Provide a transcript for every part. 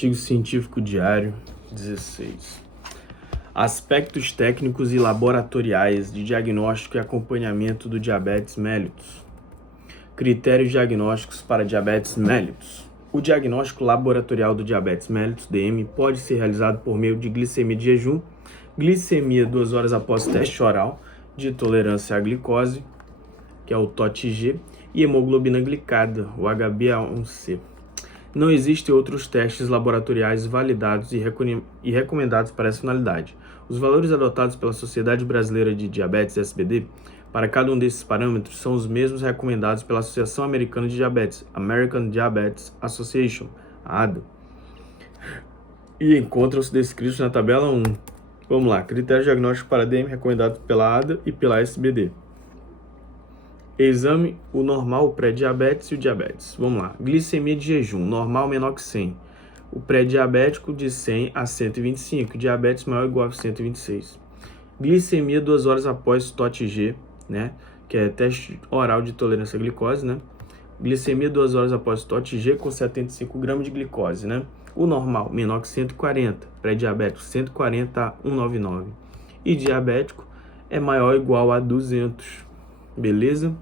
Artigo científico diário 16. Aspectos técnicos e laboratoriais de diagnóstico e acompanhamento do diabetes mellitus. Critérios diagnósticos para diabetes mellitus. O diagnóstico laboratorial do diabetes mellitus, DM, pode ser realizado por meio de glicemia de jejum, glicemia 2 horas após teste oral de tolerância à glicose, que é o TOTG, e hemoglobina glicada, o HbA1c. Não existem outros testes laboratoriais validados e recomendados para essa finalidade. Os valores adotados pela Sociedade Brasileira de Diabetes, SBD, para cada um desses parâmetros são os mesmos recomendados pela Associação Americana de Diabetes, American Diabetes Association, ADA, e encontram-se descritos na tabela 1. Vamos lá, critérios diagnósticos para DM recomendados pela ADA e pela SBD. Exame, o normal, o pré-diabetes e o diabetes. Vamos lá. Glicemia de jejum, normal menor que 100. O pré-diabético de 100 a 125. Diabetes maior ou igual a 126. Glicemia 2 horas após TOTG, né? Que é teste oral de tolerância à glicose, né? Glicemia 2 horas após TOTG com 75 gramas de glicose, né? O normal, menor que 140. Pré-diabético, 140 a 199. E diabético é maior ou igual a 200. Beleza?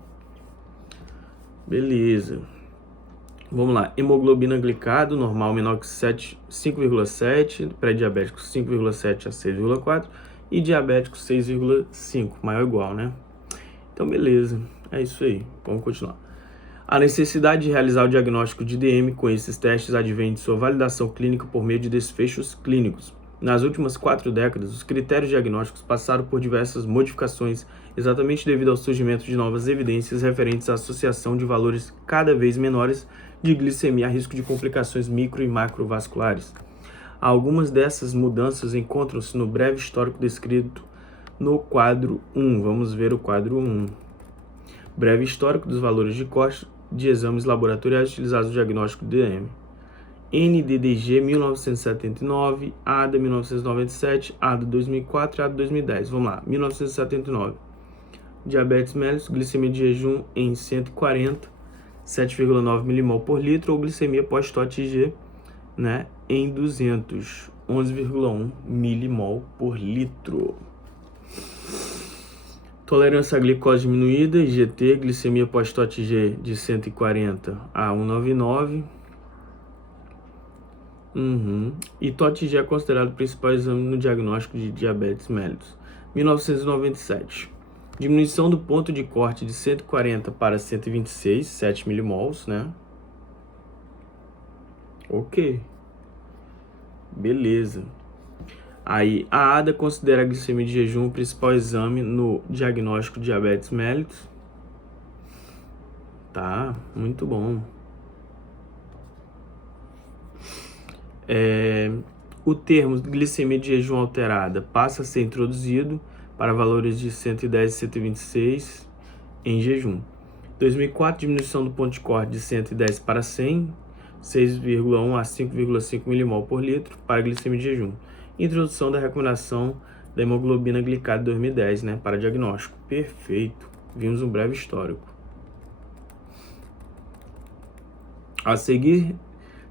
Beleza. Vamos lá. Hemoglobina glicada, normal menor que 5,7, pré-diabético 5,7 a 6,4 e diabético 6,5, maior ou igual, né? Então, beleza. É isso aí. Vamos continuar. A necessidade de realizar o diagnóstico de DM com esses testes advém de sua validação clínica por meio de desfechos clínicos. Nas últimas 4 décadas, os critérios diagnósticos passaram por diversas modificações, exatamente devido ao surgimento de novas evidências referentes à associação de valores cada vez menores de glicemia a risco de complicações micro e macrovasculares. Algumas dessas mudanças encontram-se no breve histórico descrito no quadro 1. Vamos ver o quadro 1. Breve histórico dos valores de corte de exames laboratoriais utilizados no diagnóstico de DM. NDDG 1979, ADA 1997, ADA 2004 e ADA 2010. Vamos lá, 1979. Diabetes mellitus, glicemia de jejum em 140, 7,9 milimol por litro, ou glicemia pós-TOTG, né, em 200, 11,1 milimol por litro. Tolerância à glicose diminuída, IGT, glicemia pós-TOTG de 140 a 199. E TOTG é considerado o principal exame no diagnóstico de diabetes mellitus. 1997. Diminuição do ponto de corte de 140 para 126, 7 milimols, né? Ok. Beleza. Aí, a ADA considera a glicemia de jejum o principal exame no diagnóstico de diabetes mellitus. Tá, muito bom. O termo glicemia de jejum alterada passa a ser introduzido para valores de 110 e 126 em jejum. 2004, diminuição do ponto de corte de 110 para 100, 6,1 a 5,5 milimol por litro para glicemia de jejum. Introdução da recomendação da hemoglobina glicada de 2010, né, para diagnóstico. Perfeito. Vimos um breve histórico. A seguir,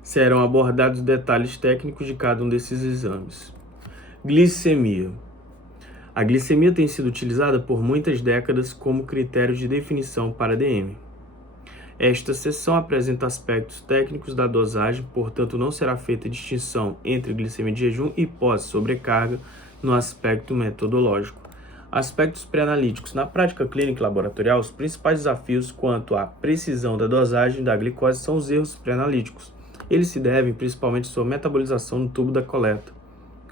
serão abordados detalhes técnicos de cada um desses exames. Glicemia. A glicemia tem sido utilizada por muitas décadas como critério de definição para DM. Esta seção apresenta aspectos técnicos da dosagem, portanto não será feita distinção entre glicemia de jejum e pós-sobrecarga no aspecto metodológico. Aspectos pré-analíticos. Na prática clínica e laboratorial, os principais desafios quanto à precisão da dosagem da glicose são os erros pré-analíticos. Eles se devem principalmente à sua metabolização no tubo da coleta,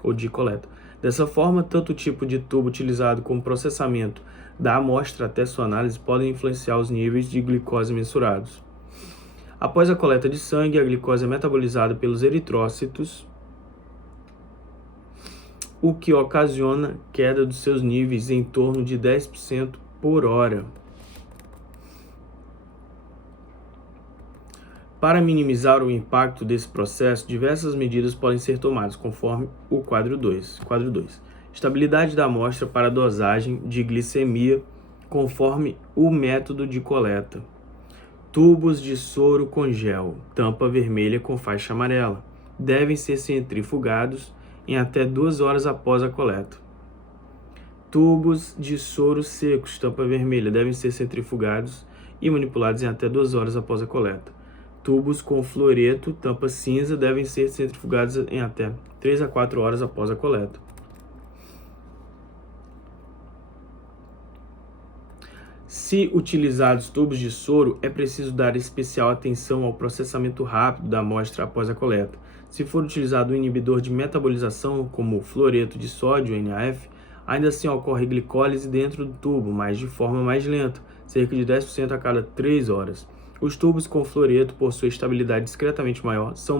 ou de coleta. Dessa forma, tanto o tipo de tubo utilizado como processamento da amostra até sua análise podem influenciar os níveis de glicose mensurados. Após a coleta de sangue, a glicose é metabolizada pelos eritrócitos, o que ocasiona queda dos seus níveis em torno de 10% por hora. Para minimizar o impacto desse processo, diversas medidas podem ser tomadas, conforme o quadro 2. Quadro 2. Estabilidade da amostra para dosagem de glicemia, conforme o método de coleta. Tubos de soro com gel, tampa vermelha com faixa amarela. devem ser centrifugados em até 2 horas após a coleta. Tubos de soro secos, tampa vermelha, devem ser centrifugados e manipulados em até 2 horas após a coleta. Tubos com fluoreto, tampa cinza, devem ser centrifugados em até 3 a 4 horas após a coleta. Se utilizados tubos de soro, é preciso dar especial atenção ao processamento rápido da amostra após a coleta. Se for utilizado um inibidor de metabolização, como o fluoreto de sódio, NaF, ainda assim ocorre glicólise dentro do tubo, mas de forma mais lenta, cerca de 10% a cada 3 horas. Os tubos com fluoreto, por sua estabilidade discretamente maior, são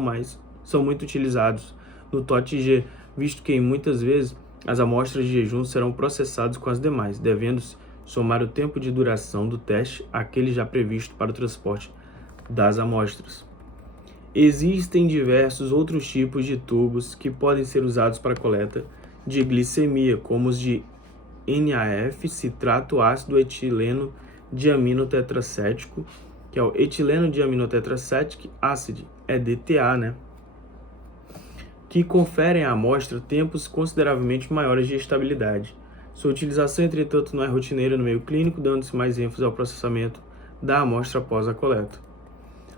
muito utilizados no TOT-G, visto que muitas vezes as amostras de jejum serão processadas com as demais, devendo-se somar o tempo de duração do teste àquele já previsto para o transporte das amostras. Existem diversos outros tipos de tubos que podem ser usados para coleta de glicemia, como os de NaF, citrato ácido etileno diaminotetracético, que é o etileno diaminotetracetic acid, é DTA, né? Que conferem à amostra tempos consideravelmente maiores de estabilidade. Sua utilização, entretanto, não é rotineira no meio clínico, dando-se mais ênfase ao processamento da amostra após a coleta.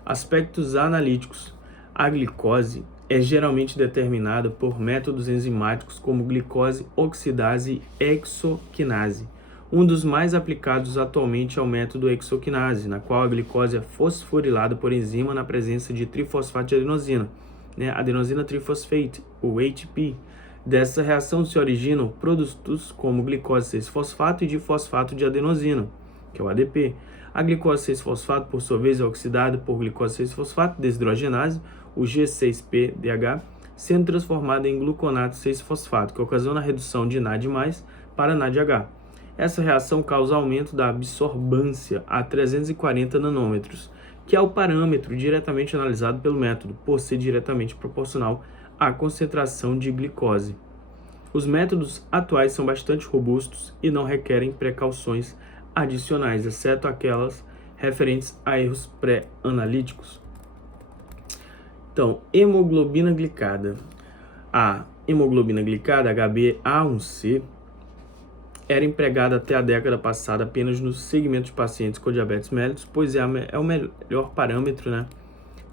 Aspectos analíticos. A glicose é geralmente determinada por métodos enzimáticos como glicose oxidase e hexoquinase. Um dos mais aplicados atualmente é o método hexoquinase, na qual a glicose é fosforilada por enzima na presença de trifosfato de adenosina, adenosina trifosfate, o ATP. Dessa reação se originam produtos como glicose 6-fosfato e difosfato de adenosina, que é o ADP. A glicose 6-fosfato, por sua vez, é oxidada por glicose 6-fosfato desidrogenase, o G6PDH, sendo transformada em gluconato 6-fosfato, que ocasiona a redução de NAD+ para NADH. Essa reação causa aumento da absorbância a 340 nanômetros, que é o parâmetro diretamente analisado pelo método, por ser diretamente proporcional à concentração de glicose. Os métodos atuais são bastante robustos e não requerem precauções adicionais, exceto aquelas referentes a erros pré-analíticos. Então, hemoglobina glicada. A hemoglobina glicada, HbA1c, era empregada até a década passada apenas no segmento de pacientes com diabetes mellitus, pois é o melhor parâmetro,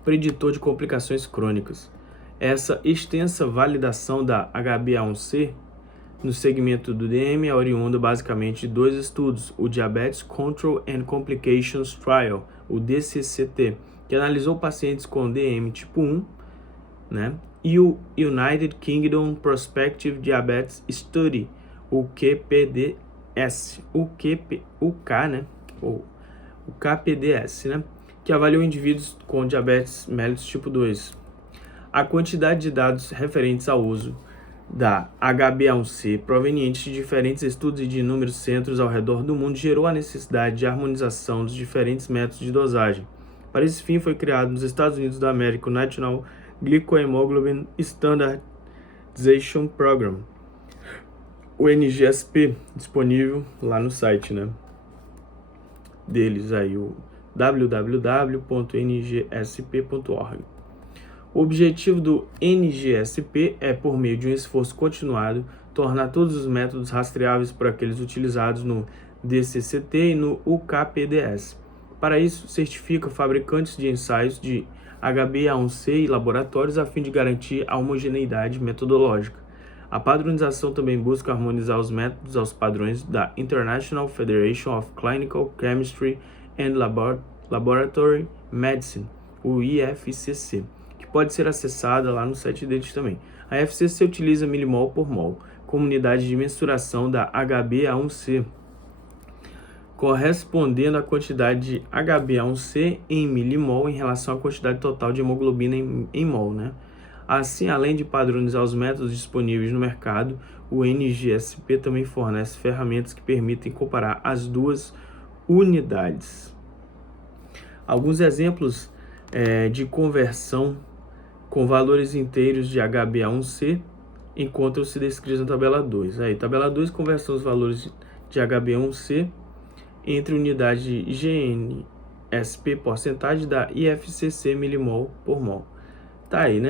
preditor de complicações crônicas. Essa extensa validação da HbA1c no segmento do DM é oriunda basicamente de 2 estudos, o Diabetes Control and Complications Trial, o DCCT, que analisou pacientes com DM tipo 1, e o United Kingdom Prospective Diabetes Study, o QPDS, o KPDS, que avaliou indivíduos com diabetes mellitus tipo 2. A quantidade de dados referentes ao uso da HbA1c provenientes de diferentes estudos e de inúmeros centros ao redor do mundo gerou a necessidade de harmonização dos diferentes métodos de dosagem. Para esse fim, foi criado nos Estados Unidos da América o National Glycohemoglobin Standardization Program, o NGSP, disponível lá no site deles, aí, o www.ngsp.org. O objetivo do NGSP é, por meio de um esforço continuado, tornar todos os métodos rastreáveis por aqueles utilizados no DCCT e no UKPDS. Para isso, certifica fabricantes de ensaios de HbA1c e laboratórios a fim de garantir a homogeneidade metodológica. A padronização também busca harmonizar os métodos aos padrões da International Federation of Clinical Chemistry and Laboratory Medicine, o IFCC, que pode ser acessada lá no site deles também. A IFCC utiliza milimol por mol como unidade de mensuração da HbA1c, correspondendo à quantidade de HbA1c em milimol em relação à quantidade total de hemoglobina em mol, Assim, além de padronizar os métodos disponíveis no mercado, o NGSP também fornece ferramentas que permitem comparar as duas unidades. Alguns exemplos de conversão com valores inteiros de HbA1c encontram-se descritos na tabela 2. Aí, tabela 2, conversão dos valores de HbA1c entre unidade de GNSP, porcentagem da IFCC milimol por mol. Tá aí,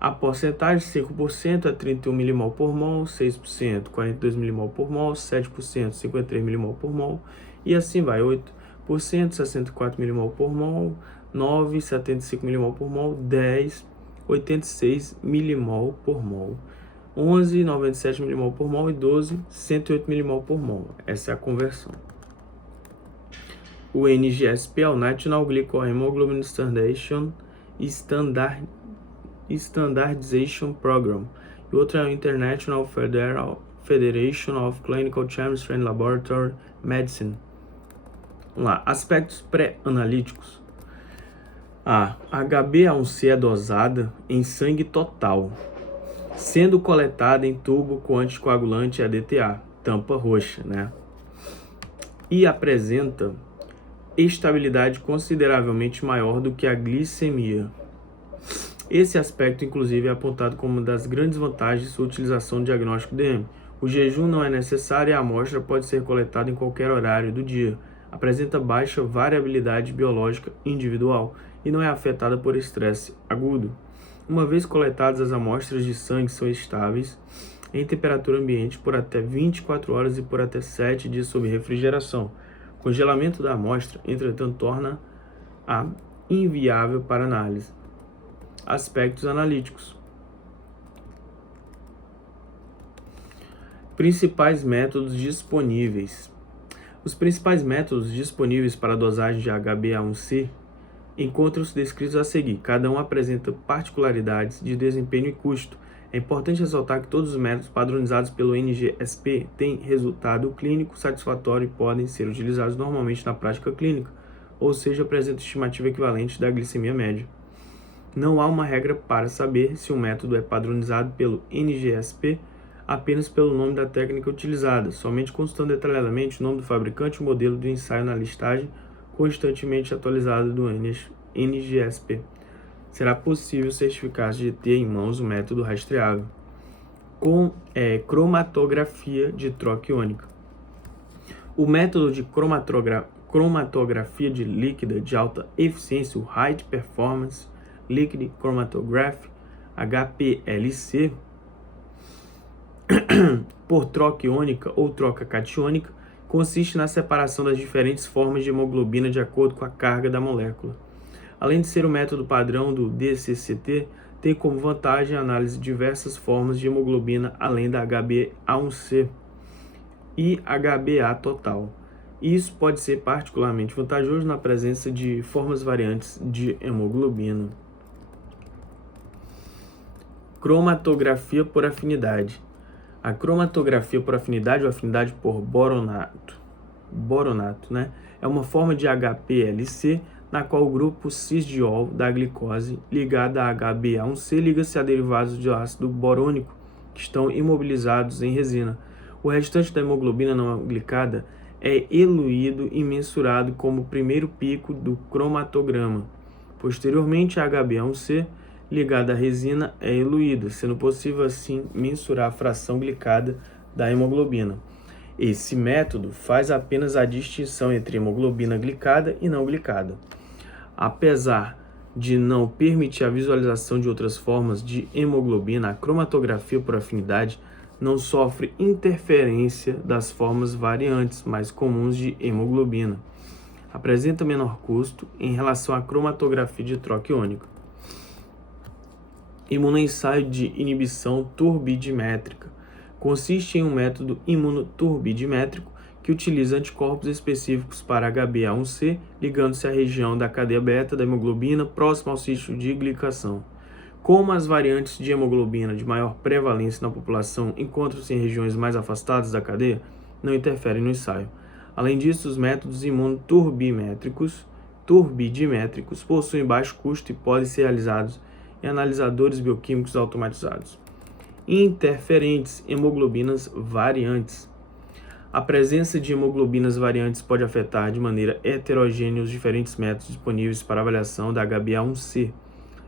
A porcentagem, 5% é 31 milimol por mol, 6%, 42 milimol por mol, 7%, 53 milimol por mol, e assim vai, 8%, 64 milimol por mol, 9%, 75 milimol por mol, 10%, 86 milimol por mol, 11%, 97 milimol por mol e 12%, 108 milimol por mol. Essa é a conversão. O NGSP é o National Glycohemoglobin Standardization Program. E outro é o International Federation of Clinical Chemistry and Laboratory Medicine. Vamos lá, aspectos pré-analíticos. A HbA1c é dosada em sangue total, sendo coletada em tubo com anticoagulante ADTA, tampa roxa, né? E apresenta estabilidade consideravelmente maior do que a glicemia. Esse aspecto, inclusive, é apontado como uma das grandes vantagens de sua utilização no diagnóstico DM. O jejum não é necessário e a amostra pode ser coletada em qualquer horário do dia. Apresenta baixa variabilidade biológica individual e não é afetada por estresse agudo. Uma vez coletadas, as amostras de sangue são estáveis em temperatura ambiente por até 24 horas e por até 7 dias sob refrigeração. O congelamento da amostra, entretanto, torna-a inviável para análise. Aspectos analíticos. Principais métodos disponíveis. Os principais métodos disponíveis para a dosagem de HbA1c encontram-se descritos a seguir. Cada um apresenta particularidades de desempenho e custo. É importante ressaltar que todos os métodos padronizados pelo NGSP têm resultado clínico satisfatório e podem ser utilizados normalmente na prática clínica, ou seja, apresentam estimativa equivalente da glicemia média. Não há uma regra para saber se um método é padronizado pelo NGSP apenas pelo nome da técnica utilizada, somente consultando detalhadamente o nome do fabricante e o modelo do ensaio na listagem constantemente atualizada do NGSP. Será possível certificar-se de ter em mãos o método rastreável. Com cromatografia de troca iônica. O método de cromatografia de líquida de alta eficiência, o High Performance Liquid Chromatography, HPLC, por troca iônica ou troca catiônica, consiste na separação das diferentes formas de hemoglobina de acordo com a carga da molécula. Além de ser o método padrão do DCCT, tem como vantagem a análise de diversas formas de hemoglobina além da HbA1c e HbA total. Isso pode ser particularmente vantajoso na presença de formas variantes de hemoglobina. Cromatografia por afinidade. A cromatografia por afinidade ou afinidade por boronato, né, é uma forma de HPLC na qual o grupo cisdiol da glicose ligada a HbA1c liga-se a derivados de ácido borônico que estão imobilizados em resina. O restante da hemoglobina não glicada é eluído e mensurado como o primeiro pico do cromatograma. Posteriormente, a HbA1c ligada à resina é eluída, sendo possível assim mensurar a fração glicada da hemoglobina. Esse método faz apenas a distinção entre hemoglobina glicada e não glicada. Apesar de não permitir a visualização de outras formas de hemoglobina, a cromatografia por afinidade não sofre interferência das formas variantes mais comuns de hemoglobina. Apresenta menor custo em relação à cromatografia de troca iônica. Imunoensaio de inibição turbidimétrica. Consiste em um método imunoturbidimétrico que utiliza anticorpos específicos para HbA1c, ligando-se à região da cadeia beta da hemoglobina próxima ao sítio de glicação. Como as variantes de hemoglobina de maior prevalência na população encontram-se em regiões mais afastadas da cadeia, não interferem no ensaio. Além disso, os métodos imunoturbidimétricos possuem baixo custo e podem ser realizados em analisadores bioquímicos automatizados. Interferentes, hemoglobinas variantes. A presença de hemoglobinas variantes pode afetar de maneira heterogênea os diferentes métodos disponíveis para avaliação da HbA1c.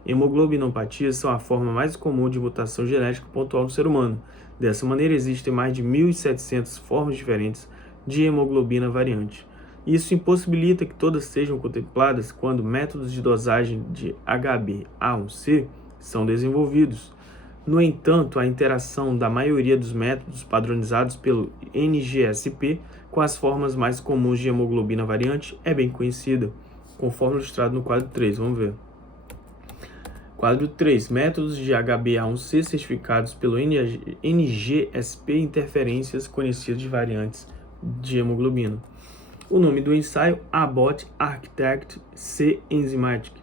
Hemoglobinopatias são a forma mais comum de mutação genética pontual no ser humano. Dessa maneira, existem mais de 1.700 formas diferentes de hemoglobina variante. Isso impossibilita que todas sejam contempladas quando métodos de dosagem de HbA1c são desenvolvidos. No entanto, a interação da maioria dos métodos padronizados pelo NGSP com as formas mais comuns de hemoglobina variante é bem conhecida, conforme ilustrado no quadro 3. Vamos ver. Quadro 3. Métodos de HbA1c certificados pelo NGSP interferências conhecidas de variantes de hemoglobina. O nome do ensaio, Abbott Architect C Enzymatic.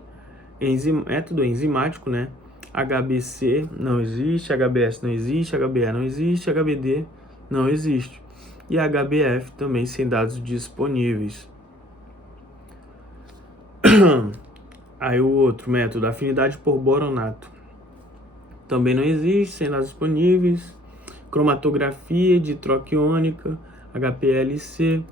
Método enzimático, né? HBC não existe, HBS não existe, HBA não existe, HBD não existe. E HBF também sem dados disponíveis. Aí o outro método, afinidade por boronato. Também não existe, sem dados disponíveis. Cromatografia de troca iônica, HPLC.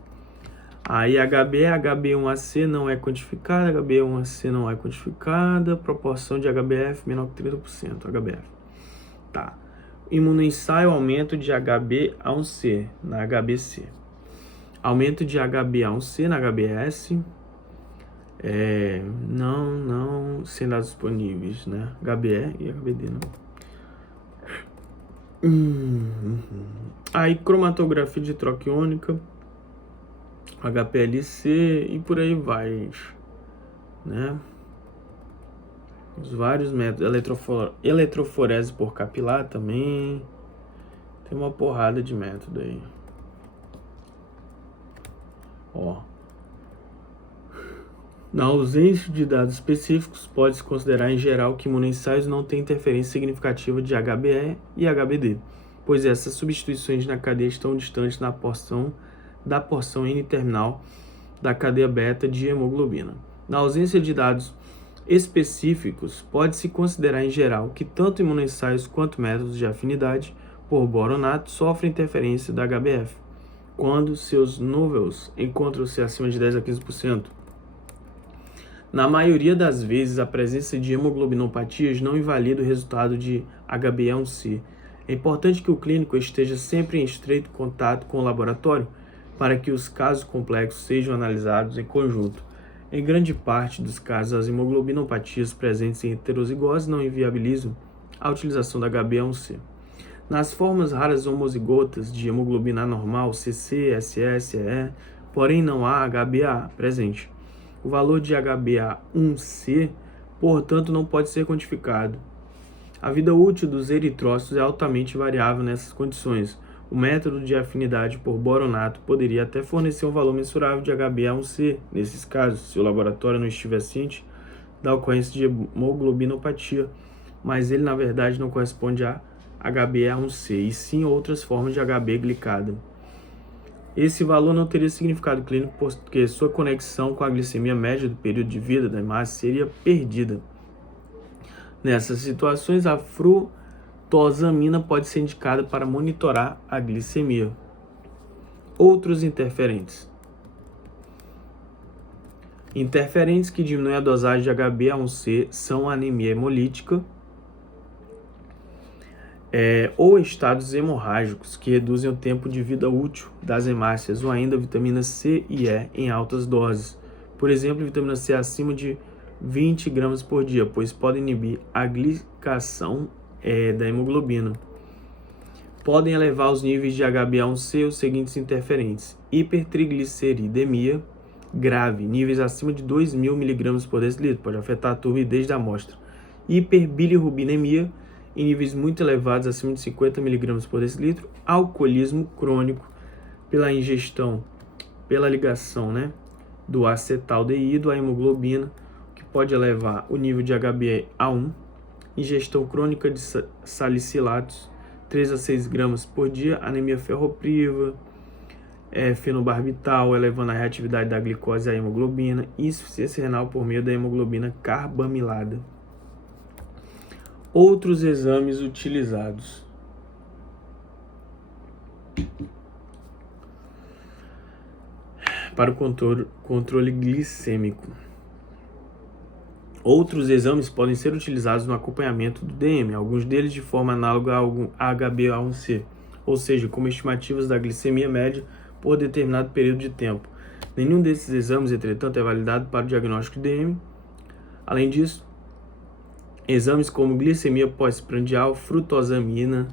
Aí HB1AC não é quantificada, HB1AC não é quantificada, proporção de HBF menor que 30%, HBF. Tá. Imunoensaio, aumento de HbA1c na HBC. Aumento de HbA1c na HBS. Não, sem dados disponíveis, né? HBE e HBD, não. Aí, cromatografia de troca iônica, HPLC e por aí vai, né? Os vários métodos, eletroforese por capilar também, tem uma porrada de método aí. Ó, na ausência de dados específicos, pode-se considerar em geral que imunoensaios não têm interferência significativa de HBE e HBD, pois essas substituições na cadeia estão distantes da porção N-terminal da cadeia beta de hemoglobina. Na ausência de dados específicos, pode-se considerar em geral que tanto imunoensaios quanto métodos de afinidade por boronato sofrem interferência da HBF, quando seus núveros encontram-se acima de 10 a 15%. Na maioria das vezes, a presença de hemoglobinopatias não invalida o resultado de HbA1c. É importante que o clínico esteja sempre em estreito contato com o laboratório para que os casos complexos sejam analisados em conjunto. Em grande parte dos casos, as hemoglobinopatias presentes em heterozigose não inviabilizam a utilização da HbA1c. Nas formas raras homozigotas de hemoglobina anormal, CC, SS, EE, porém não há HbA presente. O valor de HbA1c, portanto, não pode ser quantificado. A vida útil dos eritrócitos é altamente variável nessas condições. O método de afinidade por boronato poderia até fornecer um valor mensurável de HbA1c nesses casos, se o laboratório não estiver ciente da ocorrência de hemoglobinopatia, mas ele na verdade não corresponde a HbA1c, e sim outras formas de Hb glicada. Esse valor não teria significado clínico porque sua conexão com a glicemia média do período de vida da hemácia seria perdida. Nessas situações, a frutosamina pode ser indicada para monitorar a glicemia. Outros interferentes. Interferentes que diminuem a dosagem de HbA1c são a anemia hemolítica, ou estados hemorrágicos que reduzem o tempo de vida útil das hemácias, ou ainda vitamina C e E em altas doses. Por exemplo, vitamina C acima de 20 gramas por dia, pois podem inibir a glicação da hemoglobina. Podem elevar os níveis de HbA1c os seguintes interferentes: hipertrigliceridemia grave, níveis acima de 2.000 mg por decilitro, pode afetar a turbidez da amostra. Hiperbilirrubinemia em níveis muito elevados, acima de 50 mg por decilitro. Alcoolismo crônico pela ingestão, pela ligação, do acetaldeído à hemoglobina, que pode elevar o nível de HbA1. Ingestão crônica de salicilatos, 3 a 6 gramas por dia. Anemia ferropriva, fenobarbital, elevando a reatividade da glicose à hemoglobina. Insuficiência renal por meio da hemoglobina carbamilada. Outros exames utilizados. Para o controle glicêmico. Outros exames podem ser utilizados no acompanhamento do DM, alguns deles de forma análoga ao HbA1c, ou seja, como estimativas da glicemia média por determinado período de tempo. Nenhum desses exames, entretanto, é validado para o diagnóstico de DM. Além disso, Exames como glicemia pós-prandial, frutosamina,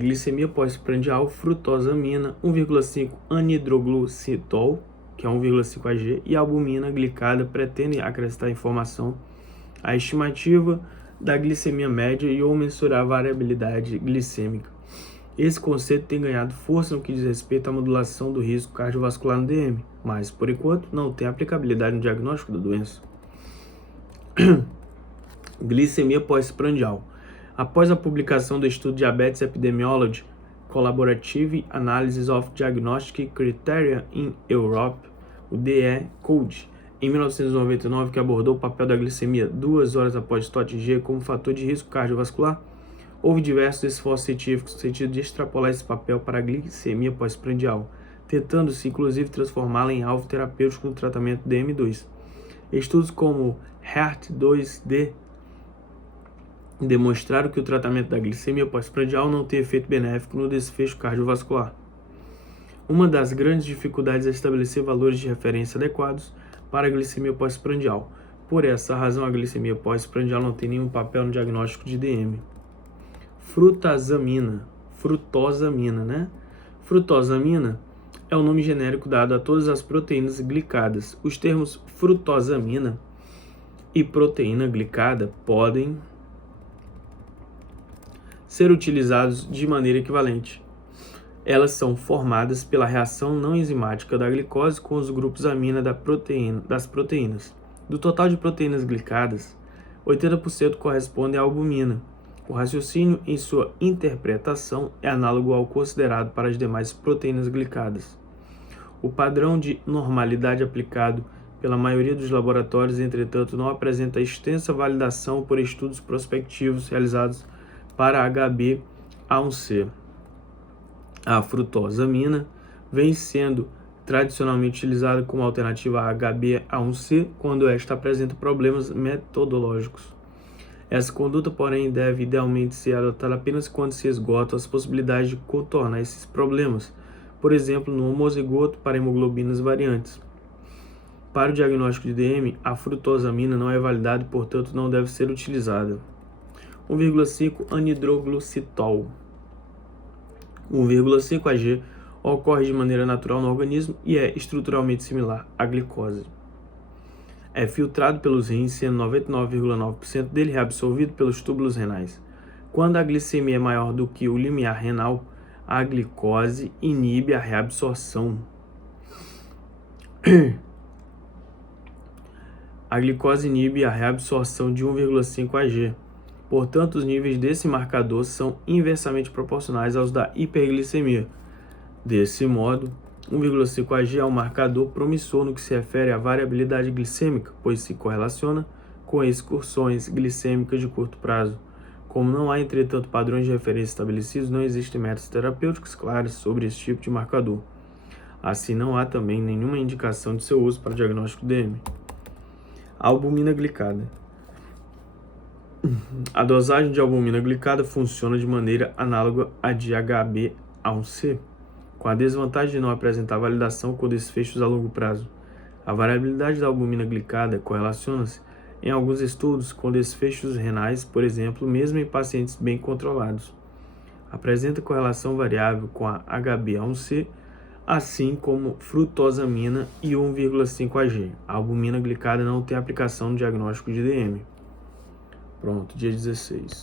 glicemia pós-prandial, frutosamina, 1,5 anidroglucitol, que é 1,5 Ag, e albumina glicada pretendem acrescentar informação à estimativa da glicemia média e ou mensurar a variabilidade glicêmica. Esse conceito tem ganhado força no que diz respeito à modulação do risco cardiovascular no DM, mas, por enquanto, não tem aplicabilidade no diagnóstico da doença. Glicemia pós-prandial. Após a publicação do estudo Diabetes Epidemiology, Collaborative Analysis of Diagnostic Criteria in Europe, o DE-CODE, em 1999, que abordou o papel da glicemia 2 horas após TOT-G como fator de risco cardiovascular, houve diversos esforços científicos no sentido de extrapolar esse papel para a glicemia pós-prandial, tentando-se inclusive transformá-la em alvo terapêutico no tratamento DM2. Estudos como HEART-2D demonstraram que o tratamento da glicemia pós-prandial não tem efeito benéfico no desfecho cardiovascular. Uma das grandes dificuldades é estabelecer valores de referência adequados para a glicemia pós-prandial. Por essa razão, a glicemia pós-prandial não tem nenhum papel no diagnóstico de DM. Frutosamina, Frutosamina é o nome genérico dado a todas as proteínas glicadas. Os termos frutosamina e proteína glicada podem ser utilizados de maneira equivalente. Elas são formadas pela reação não enzimática da glicose com os grupos amina das proteínas. Do total de proteínas glicadas, 80% correspondem à albumina. O raciocínio em sua interpretação é análogo ao considerado para as demais proteínas glicadas. O padrão de normalidade aplicado pela maioria dos laboratórios, entretanto, não apresenta extensa validação por estudos prospectivos realizados para HbA1c. A frutosamina vem sendo tradicionalmente utilizada como alternativa a HbA1c quando esta apresenta problemas metodológicos. Essa conduta, porém, deve idealmente ser adotada apenas quando se esgotam as possibilidades de contornar esses problemas, por exemplo, no homozigoto para hemoglobinas variantes. Para o diagnóstico de DM, a frutosamina não é validada e, portanto, não deve ser utilizada. 1,5 anidroglucitol. 1,5 Ag ocorre de maneira natural no organismo e é estruturalmente similar à glicose. É filtrado pelos rins, sendo 99,9% dele reabsorvido pelos túbulos renais. Quando a glicemia é maior do que o limiar renal, a glicose inibe a reabsorção. A glicose inibe a reabsorção de 1,5 Ag. Portanto, os níveis desse marcador são inversamente proporcionais aos da hiperglicemia. Desse modo, 1,5 Ag é um marcador promissor no que se refere à variabilidade glicêmica, pois se correlaciona com excursões glicêmicas de curto prazo. Como não há, entretanto, padrões de referência estabelecidos, não existem métodos terapêuticos claros sobre esse tipo de marcador. Assim, não há também nenhuma indicação de seu uso para o diagnóstico DM. Albumina glicada. A dosagem de albumina glicada funciona de maneira análoga à de HbA1c, com a desvantagem de não apresentar validação com desfechos a longo prazo. A variabilidade da albumina glicada correlaciona-se, em alguns estudos, com desfechos renais, por exemplo, mesmo em pacientes bem controlados. Apresenta correlação variável com a HbA1c, assim como frutosamina e 1,5 Ag. A albumina glicada não tem aplicação no diagnóstico de DM. Pronto, dia 16.